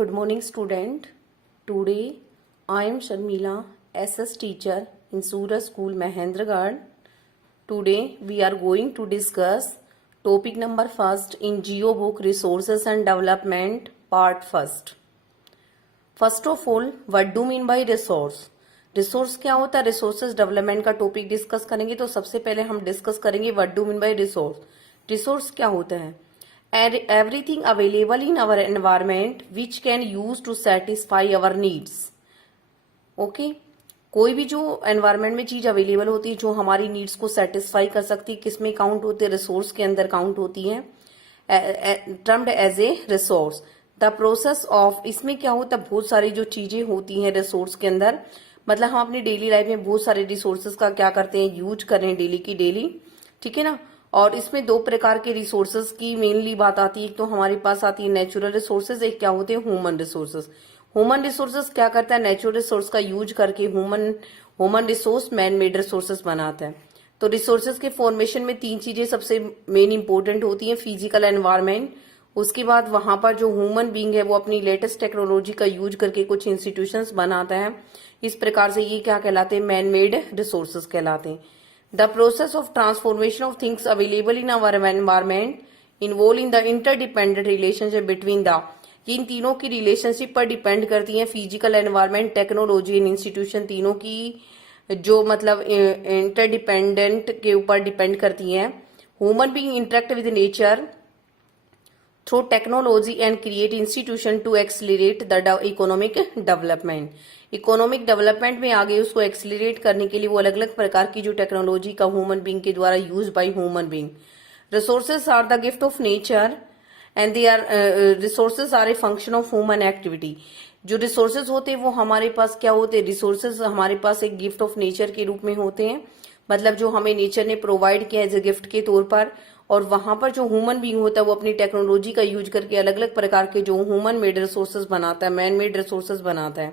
Good morning, student. Today I am Sharmila, SS teacher in Suraj School, Mahendragarh. Today we are going to discuss topic number first in Geo book Resources and Development part first. First of all, what do mean by resource? Resource क्या होता है? Resources development का topic discuss करेंगे तो सबसे पहले हम discuss करेंगे what do mean by resource. Resource क्या होता है? Everything available in our environment which can use to satisfy our needs. Okay, कोई भी जो एनवायरमेंट में चीज अवेलेबल होती है जो हमारी नीड्स को सेटिस्फाई कर सकती है, किसमें काउंट होते हैं? रिसोर्स के अंदर काउंट होती है, termed as a resource. The process of, इसमें क्या होता है? बहुत सारी जो चीजें होती हैं रिसोर्स के अंदर, मतलब हम अपनी डेली लाइफ में बहुत सारे रिसोर्सेज का क्या करते हैं? यूज करें डेली की डेली. ठीक है ना. और इसमें दो प्रकार के रिसोर्सेज की मेनली बात आती है. एक तो हमारे पास आती है नेचुरल रिसोर्सेज, एक क्या होते हैं? Human resources. ह्यूमन रिसोर्सेज क्या करता है? नेचुरल रिसोर्स का यूज करके human resource man made resources बनाता है. तो रिसोर्सेज के फॉर्मेशन में तीन चीजें सबसे मेन इंपॉर्टेंट होती है. फिजिकल एनवायरमेंट, उसके बाद वहां पर जो ह्यूमन बींग है वो अपनी लेटेस्ट टेक्नोलॉजी का यूज करके कुछ इंस्टीट्यूशंस बनाता है. इस प्रकार से ये क्या कहलाते हैं? मैन मेड रिसोर्सेज कहलाते हैं. The process of transformation of things available in our environment involve in the interdependent relationship between the, इन तीनों की रिलेशनशिप पर डिपेंड करती है. Physical environment, technology and institution, तीनों की जो मतलब इंटरडिपेंडेंट के ऊपर डिपेंड करती है. Human being interact with nature through technology and create institution to accelerate the economic development. Economic development में आगे उसको एक्सिलरेट करने के लिए वो अलग अलग प्रकार की जो टेक्नोलॉजी का ह्यूमन बींग के द्वारा use by human being. Resources are the gift of nature and they are resources are a function of human activity. जो रिसोर्सेज होते हैं वो हमारे पास क्या होते हैं? रिसोर्सेज हमारे पास एक गिफ्ट ऑफ नेचर के रूप में होते हैं, मतलब जो हमें नेचर ने प्रोवाइड किया एज ए गिफ्ट के तौर पर. और वहां पर जो ह्यूमन बीइंग होता है वो अपनी टेक्नोलॉजी का यूज करके अलग अलग प्रकार के जो ह्यूमन मेड रिसोर्सेज बनाता है, मैन मेड रिसोर्सेज बनाता है.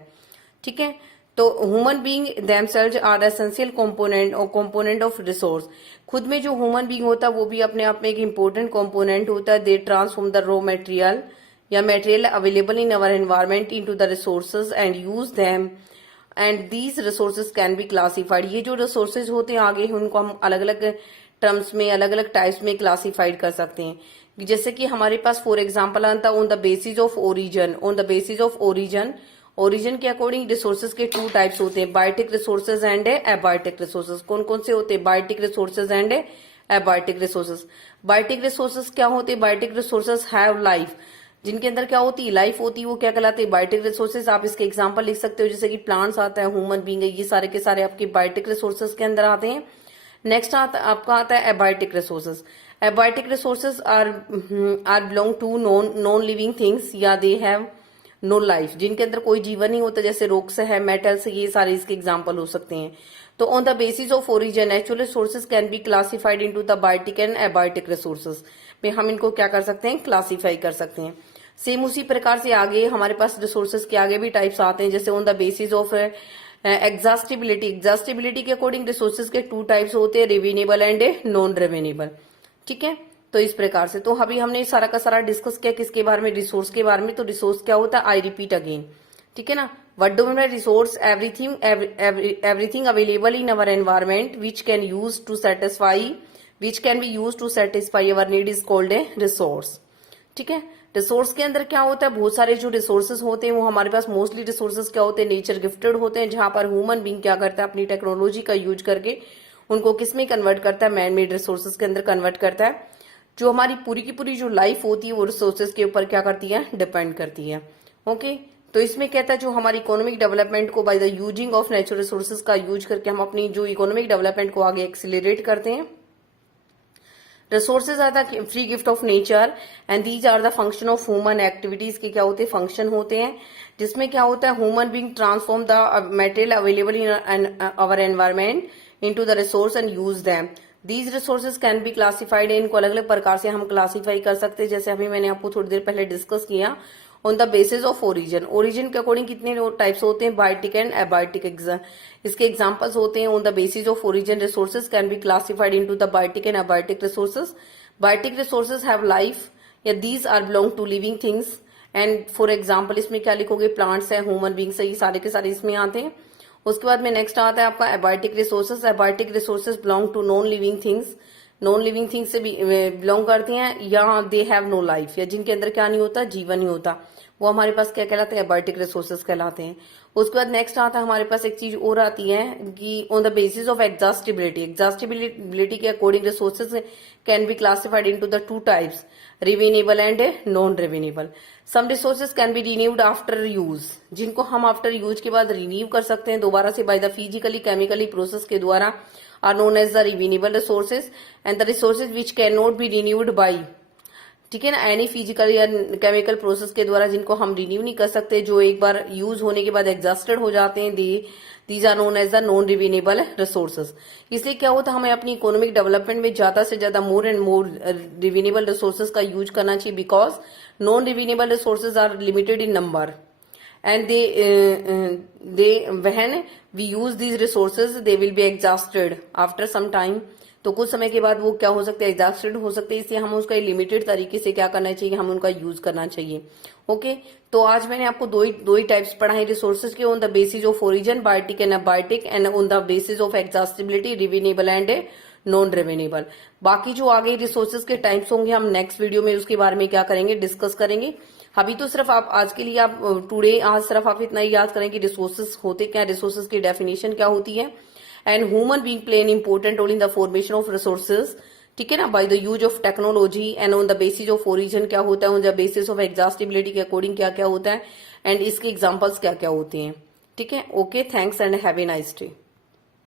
ठीक है. तो human being themselves are essential component और कंपोनेंट ऑफ रिसोर्स. खुद में जो ह्यूमन बीइंग होता है वो भी अपने आप में एक इंपॉर्टेंट कंपोनेंट होता है. They transform the raw material या material available in our environment into the resources and use them and these resources can be classified. ये जो रिसोर्सेज होते हैं आगे उनको हम अलग अलग टर्म्स में, अलग अलग टाइप्स में क्लासिफाइड कर सकते हैं. जैसे कि हमारे पास फॉर एग्जांपल आता है on the basis of origin. On the basis of origin, origin के अकॉर्डिंग रिसोर्सेज के टू टाइप्स होते हैं, biotic resources and abiotic resources. कौन कौन से होते हैं? Biotic resources and abiotic resources. Biotic resources क्या होते हैं? बायोटिक रिसोर्सेज हैव लाइफ, जिनके अंदर क्या होती है? लाइफ होती है. वो क्या कहलाते हैं? Biotic resources. आप इसके एग्जाम्पल लिख सकते हो, जैसे कि प्लांट्स आता है, ह्यूमन बीइंग है, ये सारे के सारे आपके बायोटिक रिसोर्सेज के अंदर आते हैं. नेक्स्ट आपका आता है abiotic resources. Abiotic resources are belong to non living things या दे हैव नो लाइफ, जिनके अंदर कोई जीवन नहीं होता, जैसे रॉक्स है, मेटल्स, ये सारे इसके एग्जांपल हो सकते हैं. तो on the basis of origin natural resources can be classified into the biotic and abiotic resources में हम इनको क्या कर सकते हैं? क्लासिफाई कर सकते हैं. सेम उसी प्रकार से आगे हमारे पास रिसोर्सेज के आगे भी टाइप्स आते हैं, जैसे on the basis of exhaustibility. Exhaustibility के अकॉर्डिंग रिसोर्सेज के टू टाइप्स होते हैं, रिवेनेबल एंड नॉन रिवेनेबल. ठीक है. तो इस प्रकार से तो अभी हमने सारा का सारा डिस्कस किया किसके बारे में? रिसोर्स के बारे में. तो रिसोर्स क्या होता है? I repeat again. ठीक है ना. What do mean by resource? Everything available in our environment which can use to satisfy, which can be use to satisfy our need is called a resource. ठीक है. Resource के अंदर क्या होता है? बहुत सारे जो रिसोर्सेज होते हैं वो हमारे पास मोस्टली रिसोर्सेज क्या होते हैं? नेचर गिफ्टेड होते हैं, जहां पर ह्यूमन बीइंग क्या करता है? अपनी टेक्नोलॉजी का यूज करके उनको किसमें कन्वर्ट करता है? मैन मेड रिसोर्सेज के अंदर कन्वर्ट करता है. जो हमारी पूरी की पूरी जो लाइफ होती है वो रिसोर्सेज के ऊपर क्या करती है? डिपेंड करती है. ओके. तो इसमें कहता है जो हमारी इकोनॉमिक डेवलपमेंट को by the using of natural resources का यूज करके हम अपनी जो इकोनॉमिक डेवलपमेंट को आगे एक्सिलरेट करते हैं. Resources are the free gift of nature and these are the function of human activities के क्या होते हैं? फंक्शन होते हैं, जिसमें क्या होता है? Human being transform the material available in our environment into the resource and use them. These resources can be classified. इनको अलग अलग प्रकार से हम क्लासिफाई कर सकते हैं, जैसे अभी मैंने आपको थोड़ी देर पहले डिस्कस किया. On the basis of origin, origin के अकॉर्डिंग कितने टाइप्स होते हैं? Biotic and abiotic. इसके एग्जांपल्स होते हैं. On the basis of origin resources can be classified into the biotic and abiotic resources. Biotic resources have life या these are belong to living things and for example इसमें क्या लिखोगे, plants है, human beings है, ये सारे के सारे इसमें आते हैं। उसके बाद में नेक्स्ट आता है आपका abiotic resources. Abiotic resources belong to non living things, non living things से बिलोंग करती हैं या दे हैव नो लाइफ, या जिनके अंदर क्या नहीं होता, जीवन नहीं होता, वो हमारे पास क्या कहलाते हैं, एबायोटिक रिसोर्सेज कहलाते हैं। उसके बाद नेक्स्ट आता है हमारे पास एक चीज और आती है कि on the basis of exhaustibility, exhaustibility के according resources can be classified into the two types, renewable and non renewable. Some resources can be renewed after use, जिनको हम आफ्टर यूज के बाद रिन्यू कर सकते हैं दोबारा से by the physically chemically process के द्वारा, are known as the renewable resources. And the resources which can not be renewed by, ठीक है ना, एनी फिजिकल या केमिकल प्रोसेस के द्वारा, जिनको हम रिन्यू नहीं कर सकते, जो एक बार यूज होने के बाद एग्जॉस्टेड हो जाते हैं, these are known as the non renewable resources. इसलिए क्या होता है, हमें अपनी इकोनॉमिक डेवलपमेंट में ज्यादा से ज्यादा more and more renewable resources का यूज करना चाहिए, because non renewable resources are limited in number and they when we use these resources they will be exhausted after some time। तो कुछ समय के बाद वो क्या हो सकते हैं, एग्जॉस्टेड हो सकते हैं, इसलिए हम उसका लिमिटेड तरीके से क्या करना चाहिए, हम उनका यूज करना चाहिए। ओके, तो आज मैंने आपको दो ही टाइप्स पढ़ाए रिसोर्सेज के, on the basis of origin biotic and abiotic, and on the basis of exhaustibility renewable and non renewable. बाकी जो आगे रिसोर्सेज के टाइप्स होंगे हम नेक्स्ट वीडियो में उसके बारे में क्या करेंगे, डिस्कस करेंगे। अभी तो सिर्फ आप आज के लिए आप टुडे आज सिर्फ आप इतना ही याद करें कि रिसोर्सेज होते क्या, रिसोर्सेज की डेफिनेशन क्या होती है, and human being play an important role in the formation of resources, ठीक है ना, by the use of technology, and on the basis of origin क्या होता है, on the basis of exhaustibility के अकॉर्डिंग क्या क्या होता है, एंड इसके एग्जाम्पल्स क्या क्या होते हैं। ठीक है, okay, thanks and have a nice day.